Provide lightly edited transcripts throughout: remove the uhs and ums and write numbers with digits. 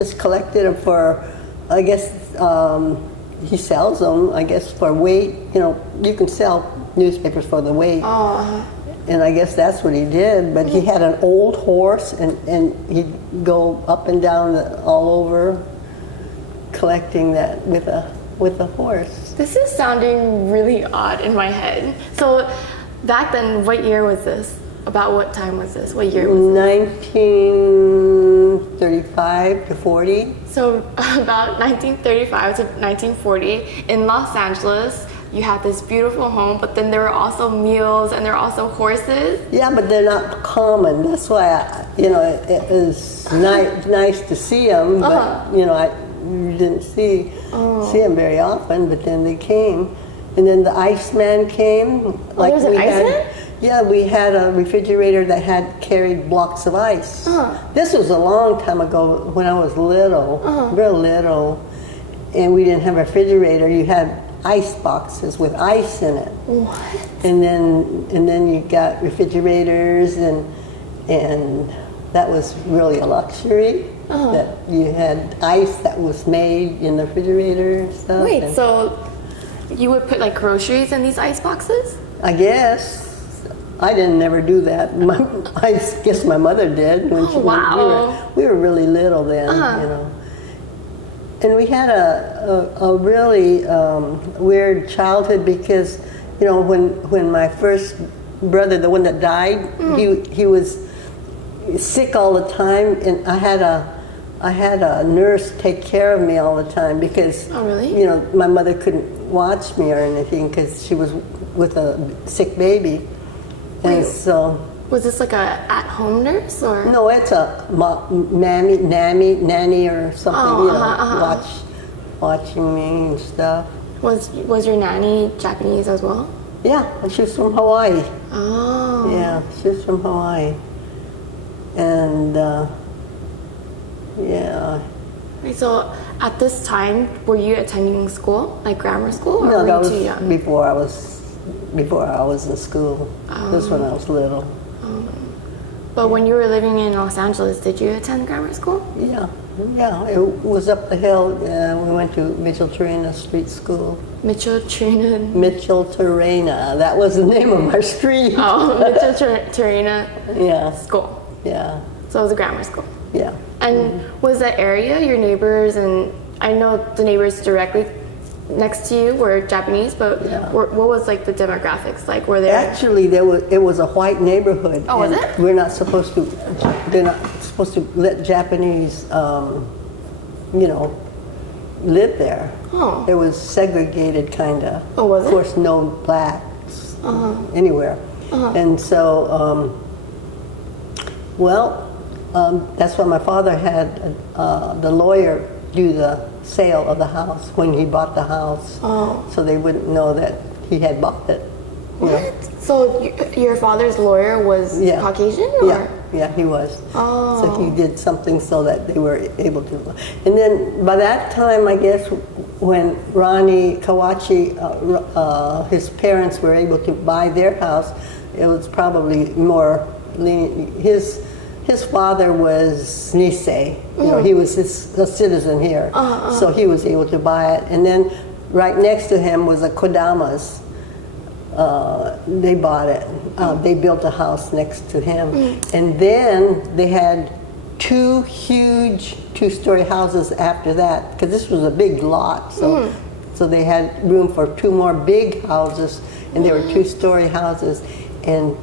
Just collected them for, I guess, he sells them, I guess, for weight. You know, you can sell newspapers for the weight. And I guess that's what he did. But he had an old horse, and he'd go up and down all over collecting that with a horse. This is sounding really odd in my head. So back then, what year was this? About what time was this? What year was this? 1935 to 40. So about 1935 to 1940 in Los Angeles, you had this beautiful home, but then there were also mules and there were also horses. Yeah, but they're not common. That's why it was nice to see them. But I didn't see them very often. But then they came, and then the Iceman came. There was an Iceman? Yeah, we had a refrigerator that had carried blocks of ice. This was a long time ago when I was little, real little, and we didn't have a refrigerator. You had ice boxes with ice in it. What? And then you got refrigerators, and that was really a luxury. That you had ice that was made in the refrigerator and stuff. Wait, so you would put like groceries in these ice boxes? I guess. I didn't never do that. I guess my mother did. When we were really little then, And we had a really weird childhood because, when my first brother, the one that died, he was sick all the time, and I had a nurse take care of me all the time because, my mother couldn't watch me or anything because she was with a sick baby. And so, was this like a at-home nurse or? No, it's a nanny or something. Watching me and stuff. Was your nanny Japanese as well? Yeah, she's from Hawaii. Oh. Yeah, she's from Hawaii, and yeah. Right, so at this time, were you attending school, like grammar school, or No, were that you was too young? before I was in school. This when I was little. But when you were living in Los Angeles, did you attend grammar school? Yeah, it was up the hill. We went to Mitchell-Terena Street School. Mitchell-Terena. That was the name of our street. Oh, Mitchell-Terena School. Yeah. So it was a grammar school. Yeah. And was that area, your neighbors, and I know the neighbors directly next to you were Japanese, but what was like the demographics like? Were there actually it was a white neighborhood. Oh, was it? They're not supposed to let Japanese live there. Oh. It was segregated kind of. Oh, was it? Of course, no blacks anywhere. And so that's why my father had the lawyer do the sale of the house when he bought the house, so they wouldn't know that he had bought it. What? So your father's lawyer was Caucasian? Or? Yeah, he was. Oh. So he did something so that they were able to. And then by that time, I guess, when Ronnie Kawachi, his parents were able to buy their house, it was probably more lenient. His father was Nisei. He was a citizen here, so he was able to buy it. And then right next to him was a Kodamas. They bought it. They built a house next to him. And then they had two huge two-story houses after that, because this was a big lot. So they had room for two more big houses, and they were two-story houses, and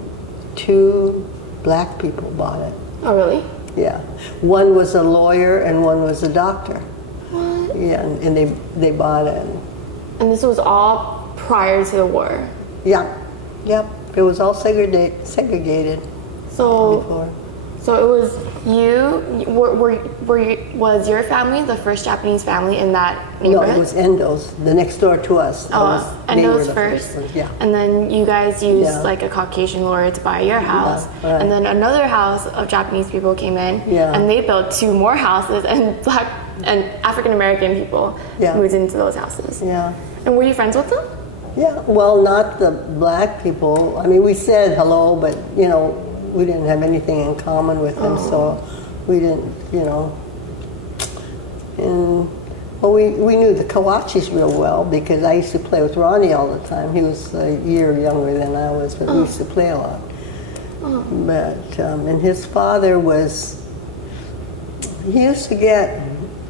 two black people bought it. Oh, really? Yeah. One was a lawyer and one was a doctor. What? Yeah, and they bought it. And this was all prior to the war? Yeah. Yep. It was all segregated before. So it was you, was your family the first Japanese family in that neighborhood? No, it was Endo's, the next door to us. Endo's first? Yeah. And then you guys used like a Caucasian lawyer to buy your house. Yeah, right. And then another house of Japanese people came in and they built two more houses, and black and African American people moved into those houses. Yeah. And were you friends with them? Yeah, well, not the black people. I mean, we said hello, but, we didn't have anything in common with them, so we didn't, And well, we knew the Kawachis real well because I used to play with Ronnie all the time. He was a year younger than I was, but we used to play a lot. But and his father he used to get,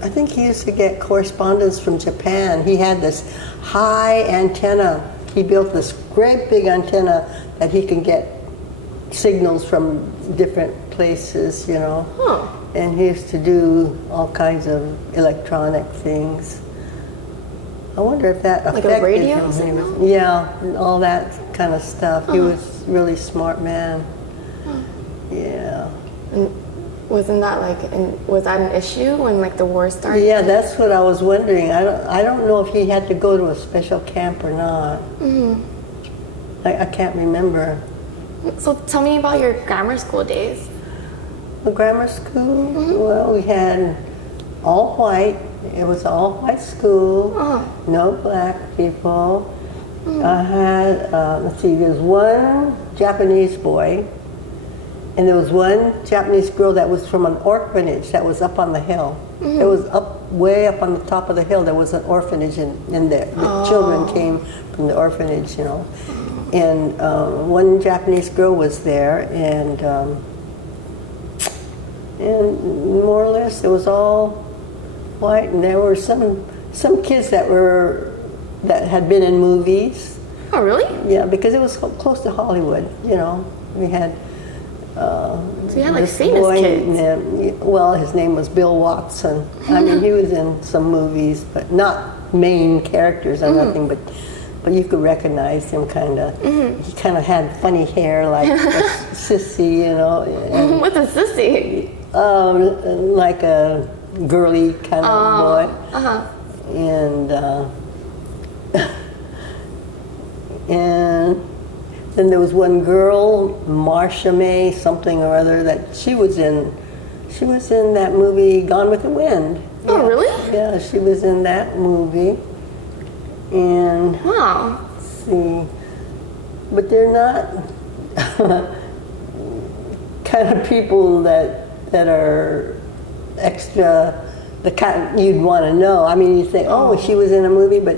I think he used to get correspondence from Japan. He had this high antenna. He built this great big antenna that he can get signals from different places, you know. And he used to do all kinds of electronic things. I wonder if that affected like a radio him. signal? Yeah, and all that kind of stuff. He was a really smart man. Yeah. And wasn't that was that an issue when like the war started? Yeah, that's what I was wondering. I don't know if he had to go to a special camp or not. I can't remember. So tell me about your grammar school days. The grammar school, well, we had all white. It was all white school. No black people. I had, let's see, there's one Japanese boy, and there was one Japanese girl that was from an orphanage that was up on the hill. It was way up on the top of the hill. There was an orphanage in there. The children came from the orphanage, you know. And one Japanese girl was there, and more or less it was all white. And there were some kids that had been in movies. Oh, really? Yeah, because it was close to Hollywood. You know, we had. So you had like this famous boy kids. Well, his name was Bill Watson. I mean, he was in some movies, but not main characters or nothing. But you could recognize him kind of. He kind of had funny hair, like a sissy, you know. And, What's a sissy? like a girly kind of boy. And and then there was one girl, Marcia May something or other, that she was in that movie Gone with the Wind. Oh, Yeah. really? Yeah, she was in that movie. And Wow. let's see, but they're not kind of people that are extra, the kind you'd want to know. I mean, you think, oh, she was in a movie, but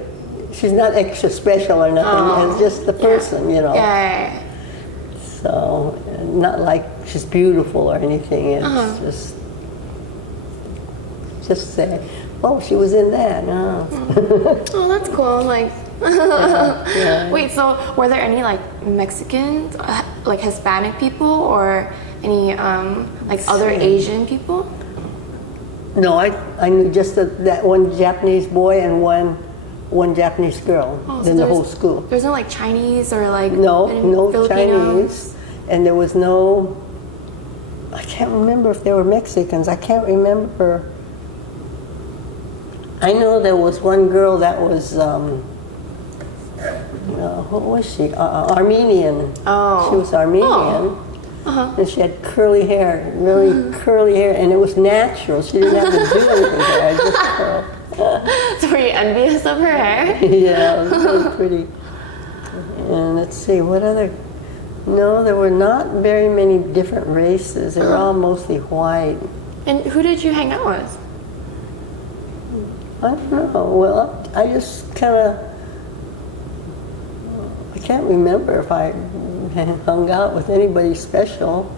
she's not extra special or nothing. It's just the person, you know. Yeah. So, not like she's beautiful or anything. It's just say, oh, she was in that. Oh. Oh, that's cool. Like, Yeah. wait. So, were there any like Mexicans, like Hispanic people, or any like other Asian people? No, I knew just that one Japanese boy and one Japanese girl So in the whole school. There's no like Chinese or like No Filipinos? Chinese, and there was no. I can't remember if they were Mexicans. I can't remember. I know there was one girl that was. What was she? Armenian. Oh. She was Armenian. And she had curly hair, really curly hair, and it was natural. She didn't have to do anything to her. Just So were you envious of her hair? yeah, it was really pretty. And let's see, what other? No, there were not very many different races. They were all mostly white. And who did you hang out with? I don't know. Well, I just kind of. I can't remember if I hung out with anybody special.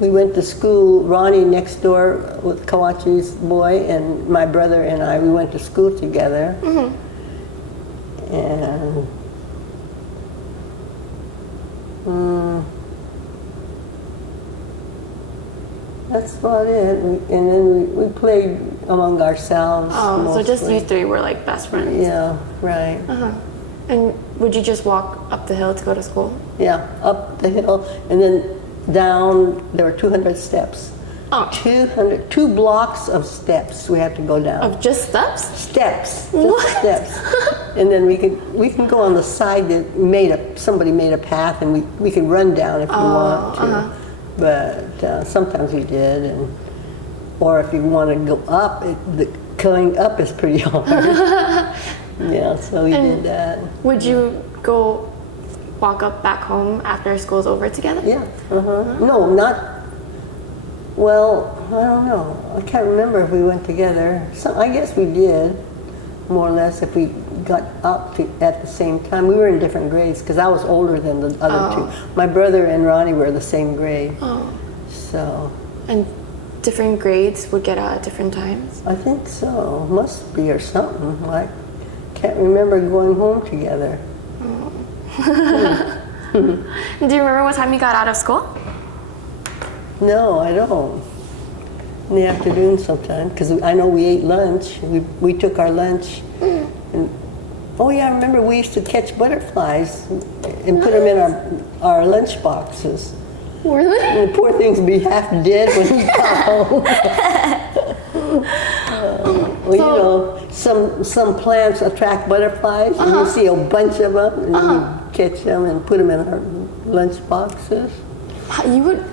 We went to school, Ronnie next door with Kawachi's boy, and my brother and I, we went to school together. And that's about it. And then we played among ourselves. Oh, so just mostly. you three were like best friends. Yeah, right. And would you just walk up the hill to go to school? Yeah, up the hill, and then down, there were 200 steps. Oh. 2 blocks of steps we had to go down. Of just steps? Steps, just What? steps. And then we can go on the side that somebody made a path, and we could run down if you want to. But sometimes we did, or if you want to go up, going up is pretty hard. Yeah, so we did that. Would you go walk up back home after school's over together? Yeah. No, not. Well, I don't know. I can't remember if we went together. I guess we did, more or less, if we got up to at the same time. We were in different grades because I was older than the other two. My brother and Ronnie were the same grade. Oh. So. And different grades would get out at different times? I think so. Must be or something. I can't remember going home together. Do you remember what time you got out of school? No, I don't. In the afternoon sometime, because I know we ate lunch. We took our lunch. And, oh yeah, I remember we used to catch butterflies and put them in our lunch boxes. Really? And the poor things would be half dead when we got home. Well, you know, some plants attract butterflies, and you see a bunch of them, and you catch them and put them in our lunch boxes. You would,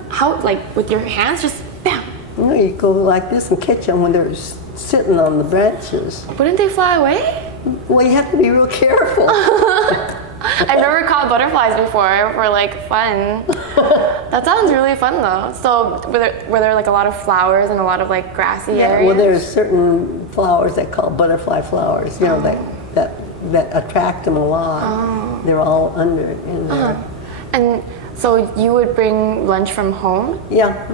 like with your hands, just bam? No, you go like this and catch them when they're sitting on the branches. Wouldn't they fly away? Well, you have to be real careful. I've never caught butterflies before for like fun. That sounds really fun though. So were there like a lot of flowers and a lot of like grassy areas? Well, there's certain flowers that call butterfly flowers, you know, that attract them a lot. They're all under in there. And so you would bring lunch from home? Yeah.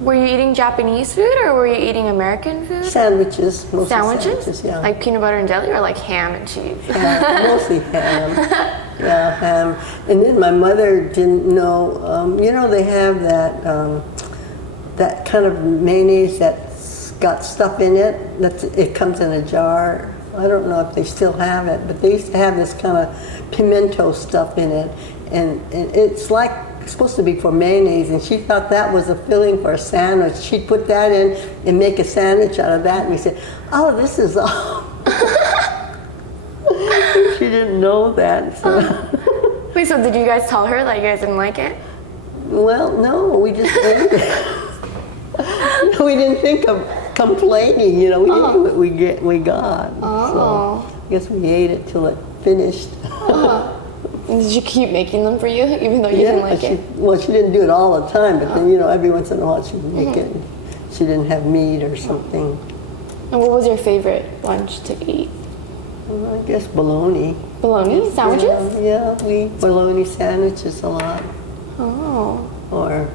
Were you eating Japanese food or were you eating American food? Sandwiches, mostly Sandwiches? yeah. Like peanut butter and jelly or like ham and cheese? Mostly ham. Yeah, ham. And then my mother didn't know, you know, they have that kind of mayonnaise that's got stuff in it. It comes in a jar. I don't know if they still have it, but they used to have this kind of pimento stuff in it. And it's like supposed to be for mayonnaise, and she thought that was a filling for a sandwich. She'd put that in and make a sandwich out of that, and we said, "Oh, this is all." She didn't know that. So. Wait, so did you guys tell her that you guys didn't like it? Well, no, we just ate it. We didn't think of complaining, you know. We ate what we got. So I guess we ate it till it finished. Did you keep making them for you, even though you didn't like it? Well, she didn't do it all the time, but then, you know, every once in a while she'd make it. She didn't have meat or something. And what was your favorite lunch to eat? Well, I guess bologna. Bologna sandwiches? Yeah, we eat bologna sandwiches a lot. Oh. Or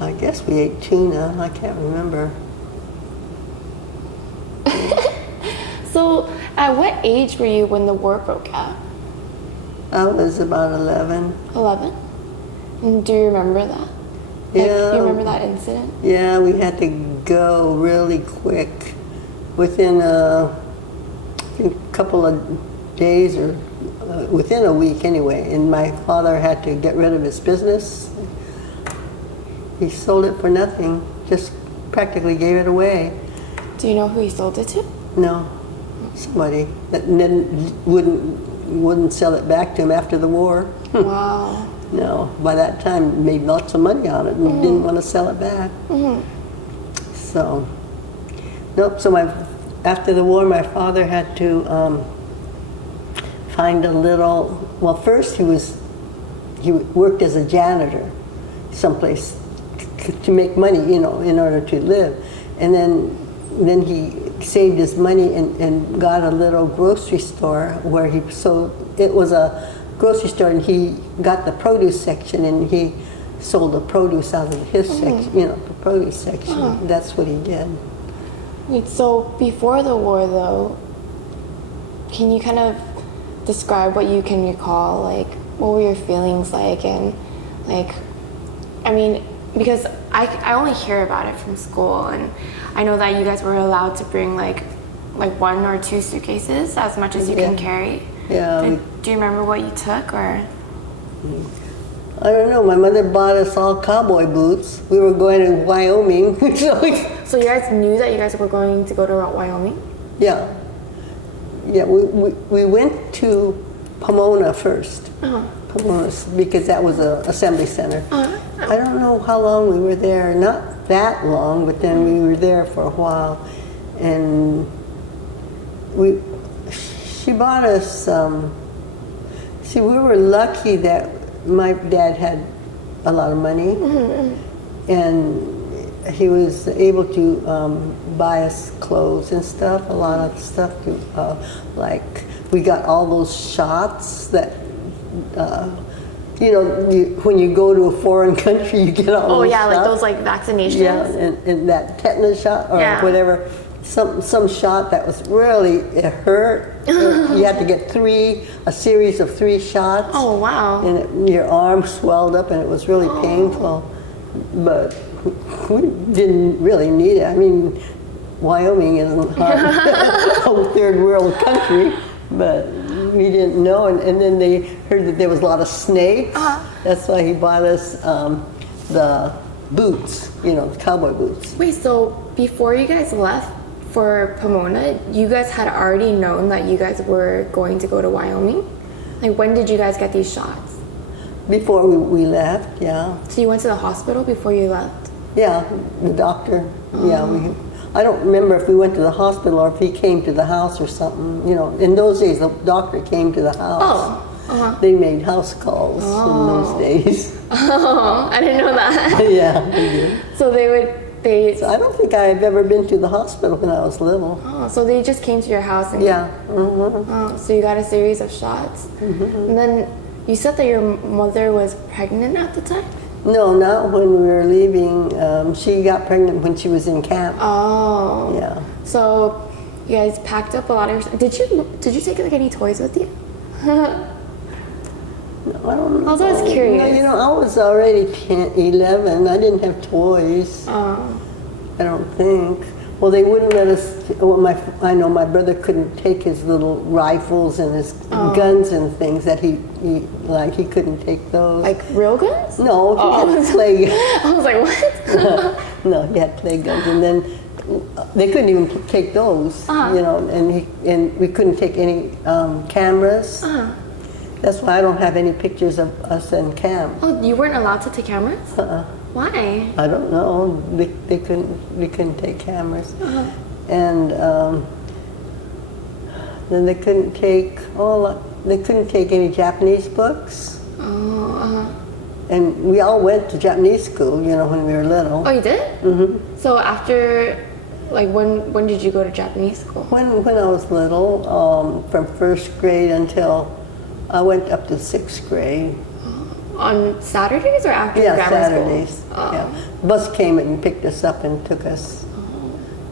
I guess we ate tuna. I can't remember. So, at what age were you when the war broke out? I was about 11. 11? And do you remember that? Yeah. Like, you remember that incident? Yeah, we had to go really quick. Within a couple of days or within a week anyway. And my father had to get rid of his business. He sold it for nothing, just practically gave it away. Do you know who he sold it to? No, somebody that then wouldn't sell it back to him after the war. Wow. No, by that time made lots of money on it and didn't want to sell it back. So, nope. So after the war, my father had to find a little. Well, first he worked as a janitor, someplace to make money, you know, in order to live, and then he saved his money and got a little grocery store where he sold. It was a grocery store, and he got the produce section, and he sold the produce out of his section, you know, the produce section. That's what he did. Wait, so before the war, though, can you kind of describe what you can recall? Like, what were your feelings like? And, like, I mean, because I only hear about it from school, and I know that you guys were allowed to bring, like 1 or 2 suitcases, as much as you can carry. Yeah. Do you remember what you took, or? I don't know. My mother bought us all cowboy boots. We were going to Wyoming. So you guys knew that you guys were going to go to Wyoming? Yeah. Yeah, we went to Pomona first. Pomona, because that was an assembly center. I don't know how long we were there. Not that long, but then we were there for a while. And she bought us, see, we were lucky that my dad had a lot of money. And he was able to buy us clothes and stuff, a lot of stuff to, like, we got all those shots that, when you go to a foreign country, you get all Oh those yeah, shots. like those like vaccinations. Yeah, and that tetanus shot or Yeah. whatever, some shot that was really, it hurt. You had to get a series of 3 shots. Oh wow. And your arm swelled up and it was really painful. But we didn't really need it. I mean, Wyoming isn't a third world country, but we didn't know. And then they heard that there was a lot of snakes. That's why he bought us the boots, cowboy boots. Wait, so before you guys left for Pomona, you guys had already known that you guys were going to go to Wyoming? Like, when did you guys get these shots? Before we left, yeah. So you went to the hospital before you left? Yeah, the doctor. Yeah, I don't remember if we went to the hospital or if he came to the house or something. In those days, the doctor came to the house. Oh, They made house calls in those days. Oh, I didn't know that. Yeah, they did. So So I don't think I've ever been to the hospital when I was little. Oh, so they just came to your house and Yeah. Oh, so you got a series of shots. And then you said that your mother was pregnant at the time? No, not when we were leaving. She got pregnant when she was in camp. Oh. Yeah. So you guys packed up a lot of your. Did you take like any toys with you? I don't know. I was always curious. I was already 10, 11. I didn't have toys. Oh. I don't think. Well, they wouldn't let us. I know my brother couldn't take his little rifles and his guns and things that he couldn't take those. Like real guns? No, he had play. I was like, what? No, he had play guns, and then they couldn't even take those. And we couldn't take any cameras. That's why I don't have any pictures of us in camp. Oh, you weren't allowed to take cameras? Why? I don't know. We couldn't take cameras, and then they couldn't take any Japanese books. And we all went to Japanese school, when we were little. Oh, you did? Mm-hmm. So after, like, when did you go to Japanese school? When I was little, from 1st grade until I went up to 6th grade. On Saturdays or after grammar Saturdays. school? Oh. Yeah, bus came and picked us up and took us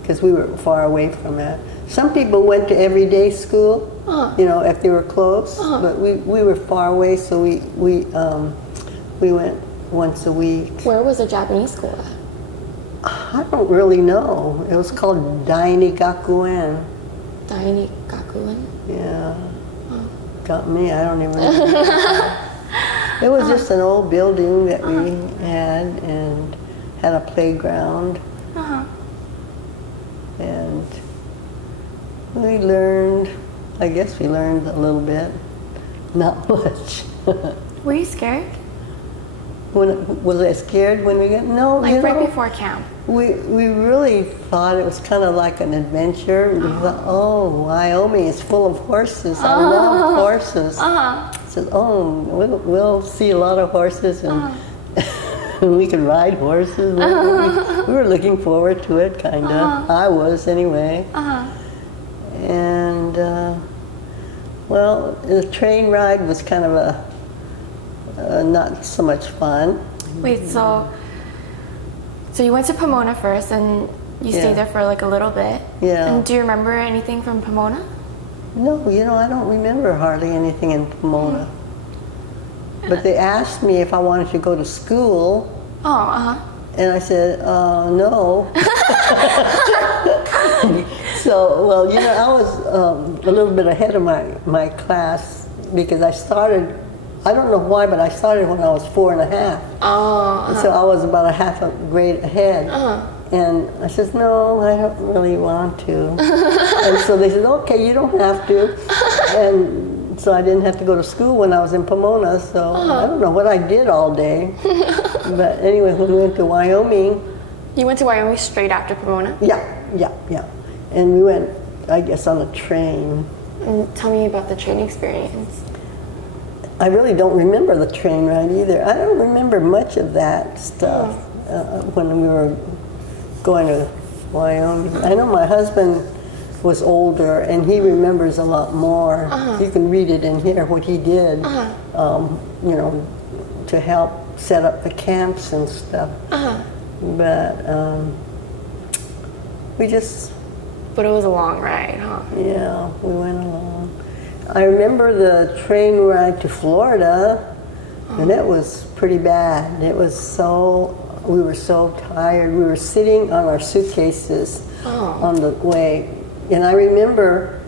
because we were far away from it. Some people went to everyday school, if they were close, but we were far away, so we went once a week. Where was the Japanese school at? I don't really know. It was called Daini Gakuen. Daini Gakuen? Yeah. Got me. I don't even know. It was just an old building that we had and had a playground. And we learned, I guess we learned a little bit. Not much. Were you scared? Was I scared when we got? No, Like right before camp? We really thought it was kind of like an adventure. We thought, Wyoming is full of horses. I love horses. Said, we'll see a lot of horses and we can ride horses. We were looking forward to it, kind of. I was anyway. And the train ride was kind of not so much fun. Wait, so you went to Pomona first and you stayed there for like a little bit. Yeah. And do you remember anything from Pomona? No, I don't remember hardly anything in Pomona. But they asked me if I wanted to go to school. And I said, no. So, I was a little bit ahead of my class because I started, I don't know why, but I started when I was 4 and a half. So I was about a half a grade ahead. And I said, no, I don't really want to. And so they said, okay, you don't have to. And so I didn't have to go to school when I was in Pomona. So I don't know what I did all day. But anyway, when we went to Wyoming. You went to Wyoming straight after Pomona? Yeah. And we went, I guess, on a train. And tell me about the train experience. I really don't remember the train ride either. I don't remember much of that stuff when we were going to Wyoming. I know my husband was older, and he remembers a lot more. You can read it in here what he did, you know, to help set up the camps and stuff. But we just, But it was a long ride, huh? yeah, we went along. I remember the train ride to Florida, and it was pretty bad. It was so, we were so tired. We were sitting on our suitcases on the way. And I remember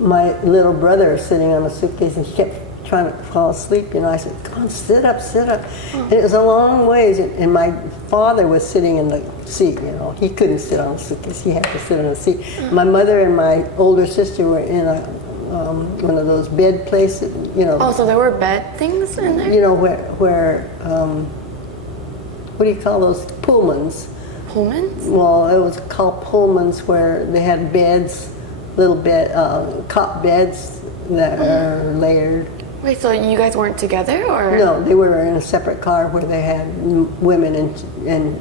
my little brother sitting on a suitcase, and he kept trying to fall asleep. You know, I said, "Come on, sit up, sit up." And it was a long ways. And my father was sitting in the seat. You know, he couldn't sit on a suitcase; he had to sit on a seat. My mother and my older sister were in a one of those bed places. You know. Oh, so there were bed things in there? You know where what do you call those, Pullmans? Pullmans? Well, it was called Pullmans, where they had beds, little bed, cot beds that are layered. Wait, so you guys weren't together, or? No, they were in a separate car where they had women and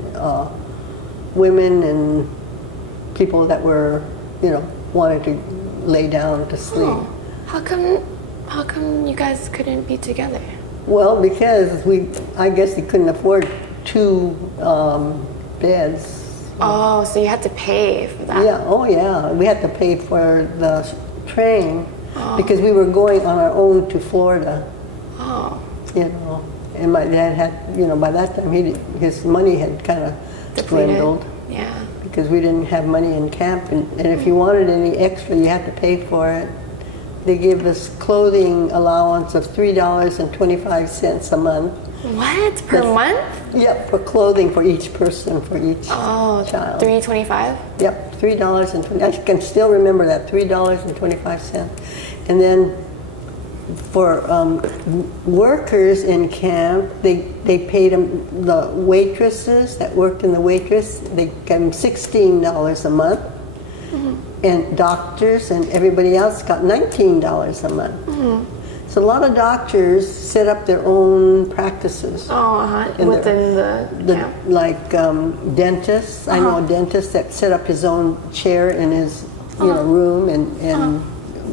women and people that were, you know, wanted to lay down to sleep. Oh, how come you guys couldn't be together? Well, because I guess they couldn't afford two beds. Oh, so you had to pay for that? Yeah, oh yeah, we had to pay for the train because we were going on our own to Florida. Oh. You know, and my dad had, you know, by that time his money had kind of dwindled. Yeah. Because we didn't have money in camp, and if you wanted any extra, you had to pay for it. They gave us clothing allowance of $3.25 a month. What? Per month? Yep, for clothing for each person, for each child. $3.25? Yep, $3.20. I can still remember that, $3.25. And then for workers in camp, they paid them, the waitresses that worked in the waitress, they gave them $16 a month. And doctors and everybody else got $19 a month. So a lot of doctors set up their own practices. Within the camp. Like dentists. I know a dentist that set up his own chair in his room and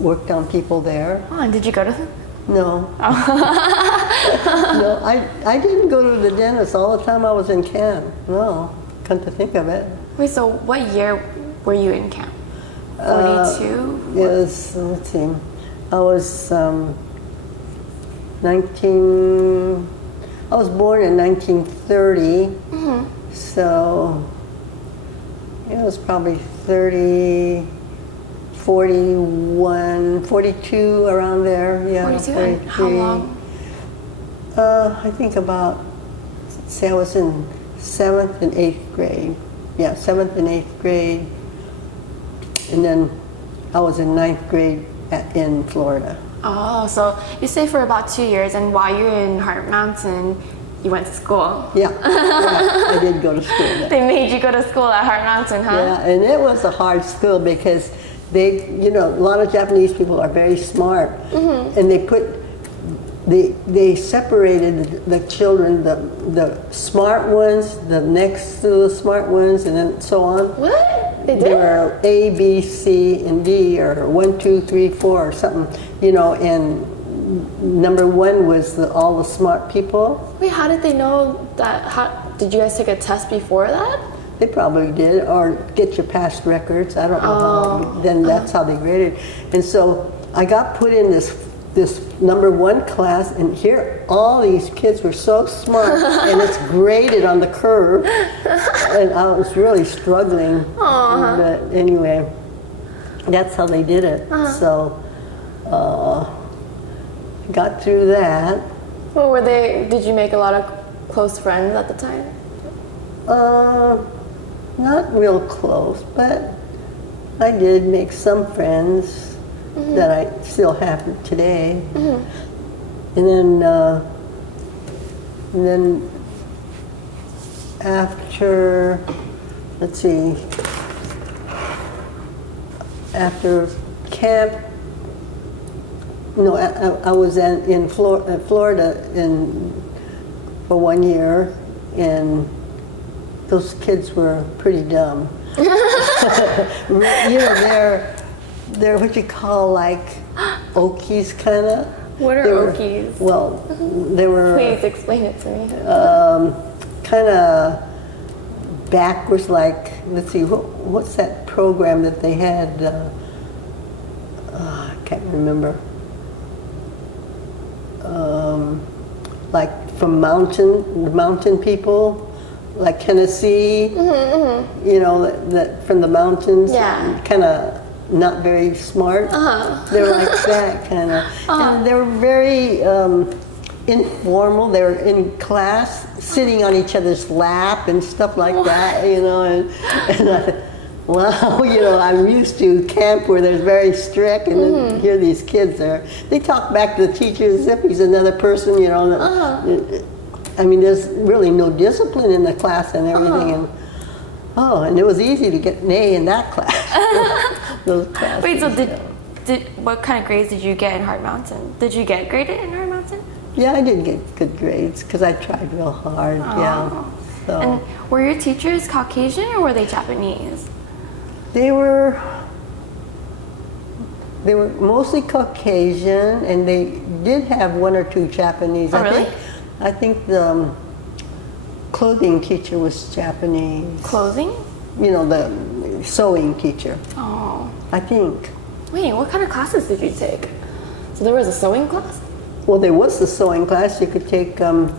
worked on people there. Oh, and did you go to them? No. No, I didn't go to the dentist all the time I was in camp. No, come to think of it. Wait, so what year were you in camp? 42? Yes, let's see. I was 19. I was born in 1930. So it was probably 30, 41, 42, around there. Yeah, 42? And how long? I think about, say I was in 7th and 8th grade. Yeah, 7th and 8th grade. And then I was in 9th grade in Florida. Oh, so you stayed for about 2 years, and while you were in Heart Mountain, you went to school. Yeah, I did go to school there. They made you go to school at Heart Mountain, huh? Yeah, and it was a hard school because they, you know, a lot of Japanese people are very smart, and they separated the children, the smart ones, the next to the smart ones, and then so on. What? They did? There were A, B, C, and D, or 1, 2, 3, 4, or something, you know, and number 1 was all the smart people. Wait, how did they know that? Did you guys take a test before that? They probably did, or get your past records. I don't know how. Then that's how they graded. And so I got put in this number 1 class, and here all these kids were so smart, and it's graded on the curve, and I was really struggling. But anyway, that's how they did it. So got through that. Well, did you make a lot of close friends at the time? Not real close, but I did make some friends that I still have today. And then after, let's see, after camp, I was in Florida for 1 year, and those kids were pretty dumb. You know, they're what you call like Okies, kind of. What are Okies? Well, they were Please explain it to me. kind of backwards. Like, let's see, what's that program that they had? I can't remember. Like from mountain people, like Tennessee. You know, that from the mountains. Yeah. Kind of not very smart. They're like that kind of, and they were very informal. They were in class, sitting on each other's lap and stuff like that. You know, and I thought, wow, you know, I'm used to camp where they're very strict, and then here these kids they talk back to the teacher as if he's another person. You know, I mean, there's really no discipline in the class and everything, and and it was easy to get an A in that class. Those classes. Wait, so did what kind of grades did you get in Hart Mountain? Did you get graded in Hart Mountain? Yeah, I did get good grades because I tried real hard. Yeah. So And were your teachers Caucasian or were they Japanese? they were mostly Caucasian, and they did have one or two Japanese. Oh, really? I think the clothing teacher was Japanese. Clothing? You know, the sewing teacher. Oh. I think. Wait, what kind of classes did you take? So there was a sewing class? Well, there was the sewing class you could take, and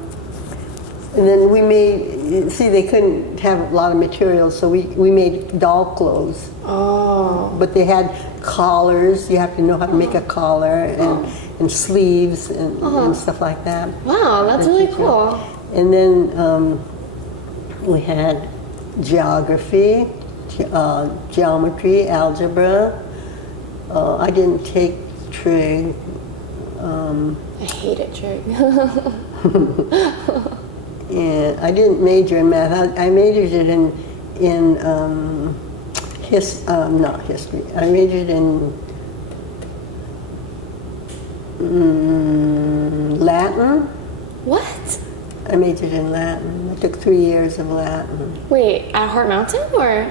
then we made, see, they couldn't have a lot of materials, so we made doll clothes. Oh. But they had collars, you have to know how to make a collar, and sleeves and stuff like that. Wow, that's really cool. And then we had geography, geometry, algebra. I didn't take trig. I hated trig. And I didn't major in math. I majored in not history. I majored in Latin. What? I majored in Latin. I took 3 years of Latin. Wait, at Hart Mountain or?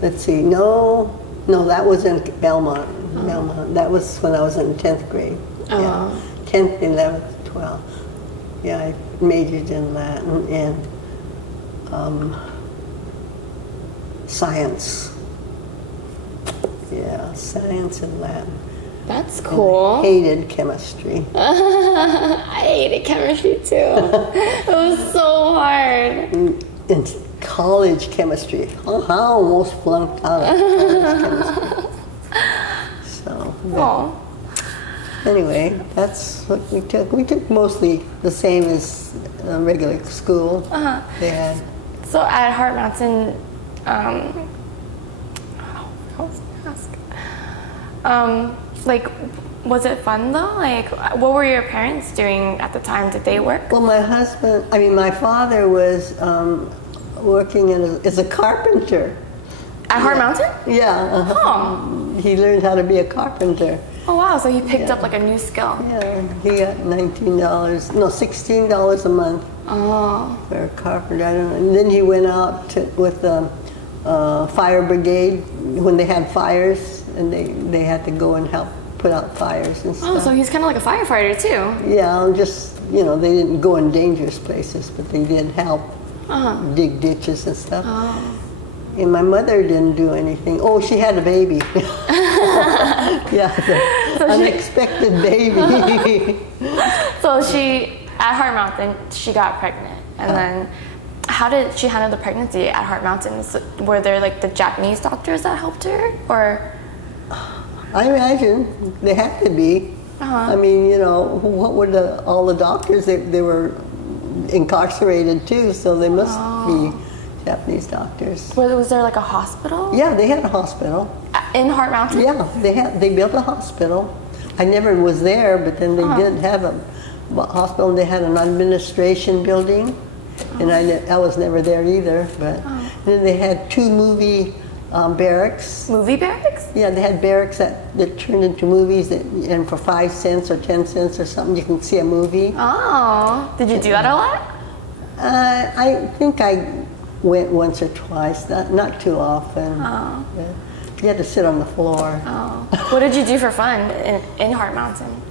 Let's see. No, that was in Belmont. Belmont. That was when I was in 10th grade. Yeah. 10th, 11th, 12th. Yeah, I majored in Latin and science. Yeah, science and Latin. That's cool. I hated chemistry. I hated chemistry too. It was so hard. In college chemistry. I almost flunked out of college chemistry. So, Oh. anyway, that's what we took. We took mostly the same as regular school. They had. So at Hart Mountain, I was gonna ask. Like, was it fun though? Like, what were your parents doing at the time? Did they work? Well, my father was working as a carpenter. At Hart Mountain? Yeah. Oh. He learned how to be a carpenter. Oh wow, so he picked up like a new skill. Yeah, he got $16 a month for a carpenter. I don't know. And then he went out with the fire brigade when they had fires, and they had to go and help put out fires and stuff. Oh, so he's kind of like a firefighter too. Yeah, just, they didn't go in dangerous places, but they did help dig ditches and stuff. And my mother didn't do anything. Oh, she had a baby. Yeah, unexpected baby. So at Hart Mountain, she got pregnant. And then how did she handle the pregnancy at Hart Mountain? Were there like the Japanese doctors that helped her, or? I imagine they had to be. I mean, what would all the doctors, they were incarcerated too, so they must be Japanese doctors. Was there like a hospital? Yeah, they had a hospital. In Hart Mountain? Yeah, they built a hospital. I never was there, but then they did have a hospital, and they had an administration building, and I was never there either. But then they had 2 movie barracks. Movie barracks? Yeah, they had barracks that turned into movies, and for 5 cents or 10 cents or something, you can see a movie. Oh, did you do that a lot? I think I went once or twice, not too often. Oh. Yeah. You had to sit on the floor. Oh. What did you do for fun in Heart Mountain?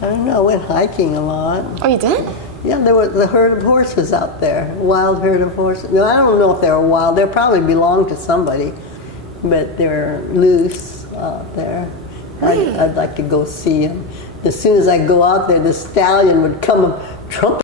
I don't know, I went hiking a lot. Oh, you did? Yeah, there was the herd of horses out there, wild herd of horses. No, I don't know if they were wild. They probably belonged to somebody, but they were loose out there. Really? I'd like to go see them. As soon as I go out there, the stallion would come and trump